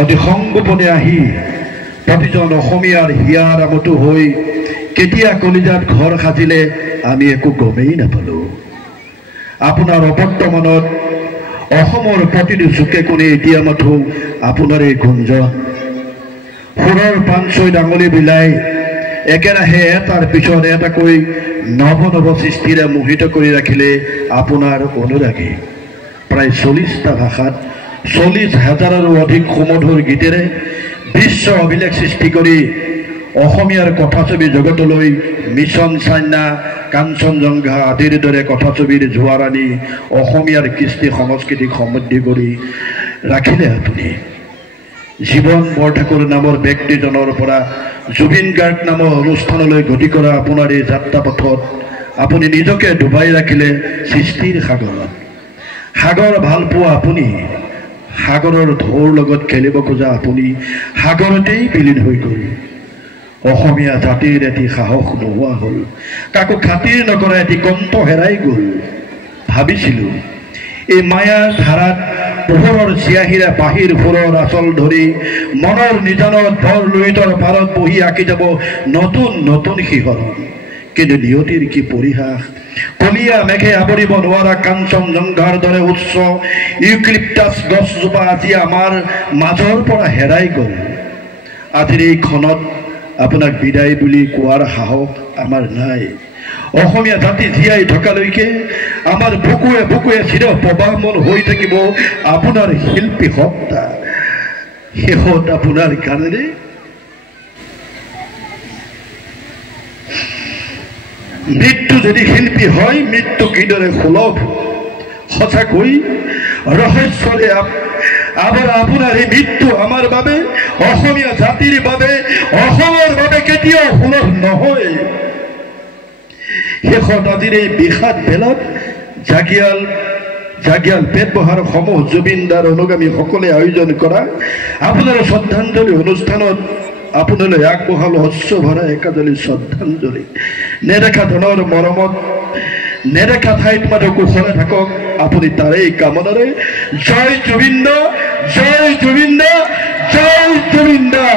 অতি সংগোপনে আহি প্ৰতিজন অসমীয়াৰ হিয়াৰ আমতো হৈ কেতিয়া কলিজাত ঘৰ সাজিলে আমি একো গমেই নাপালোঁ। আপোনাৰ অবৰ্তমানত অসমৰ প্ৰতিটো চুকে কোণে এতিয়া মাথো আপোনাৰ এই গুঞ্জন সুৰৰ পাঞ্চৈ ডাঙলি বিলাই একেৰাহে এটাৰ পিছত এটাকৈ নৱ নৱ সৃষ্টিৰে মোহিত কৰি ৰাখিলে আপোনাৰ অনুৰাগী। প্ৰায় 40টা ভাষাত 40,000ৰো অধিক সুমধুৰ গীতেৰে বিশ্ব অভিলেখ সৃষ্টি কৰি অসমীয়াৰ কথাছবি জগতলৈ মিছন চাইনা কাঞ্চনজংঘা আদিৰ দৰে কথাছবিৰ জোৱাৰ আনি অসমীয়াৰ কৃষ্টি সংস্কৃতিক সমৃদ্ধ কৰি ৰাখিলে আপুনি। জীৱন বৰঠাকুৰ নামৰ ব্যক্তিজনৰ পৰা জুবিন গাৰ্গ নামৰ অনুষ্ঠানলৈ গতি কৰা আপোনাৰ এই যাত্ৰাপথত আপুনি নিজকে ডুবাই ৰাখিলে সৃষ্টিৰ সাগৰত। সাগৰ ভাল পোৱা আপুনি, সাগৰৰ ঢৌৰ লগত খেলিব খোজা আপুনি সাগৰতেই বিলীন হৈ গ'ল। অসমীয়া জাতিৰ এটি সাহস নোহোৱা হ'ল, কাকো খাতিৰ নকৰা এটি কণ্ঠ হেৰাই গ'ল। ভাবিছিলোঁ এই মায়াৰ ধাৰাত পোহৰৰ চিয়াহীৰে বাহিৰ ফুৰৰ আচল ধৰি মনৰ নিজানত ভৰ লুইতৰ পাৰত বহি আঁকি যাব নতুন নতুন শিহৰণ। কিন্তু নিয়তিৰ কি পৰিহাস, কলীয়া মেঘে আৱৰিব নোৱাৰা কাঞ্চনজংঘাৰ দৰে উচ্চ ইউক্লিপটাছ গছজোপা আজি আমাৰ মাজৰ পৰা হেৰাই গ'ল। আজিৰ এই ক্ষণত আপোনাক বিদায় বুলি কোৱাৰ সাহস আমাৰ নাই। অসমীয়া জাতি জীয়াই থকালৈকে আমাৰ বুকুৱে বুকুৱে চিৰ প্ৰবাহমান হৈ থাকিব আপোনাৰ শিল্পী সত্তা। শেষত আপোনাৰ গানেৰে মৃত্যু যদি শিল্পী হয়, মৃত্যু কিদৰে সুলভ। সঁচাকৈ ৰহস্যৰে আপোনাৰ এই মৃত্যু আমাৰ বাবে, অসমীয়া জাতিৰ বাবে, অসমৰ বাবে কেতিয়াও সুলভ নহয়। শেষত আজিৰ এই বিষাদ বেলাত জাগিয়াল পেট বহাৰ সমূহ জুবিনদাৰ অনুগামীসকলে আয়োজন কৰা আপোনাৰ শ্ৰদ্ধাঞ্জলি অনুষ্ঠানত আপোনালৈ আগবঢ়ালো হস্য ভৰা একাজলি শ্ৰদ্ধাঞ্জলি। নেদেখা ধনৰ মৰমত নেদেখা ঠাইত মাথো কুশলে থাকক আপুনি তাৰেই কামনাৰে। জয় জুবিন দা, জয় জুবিন দা, জয় জুবিন দা।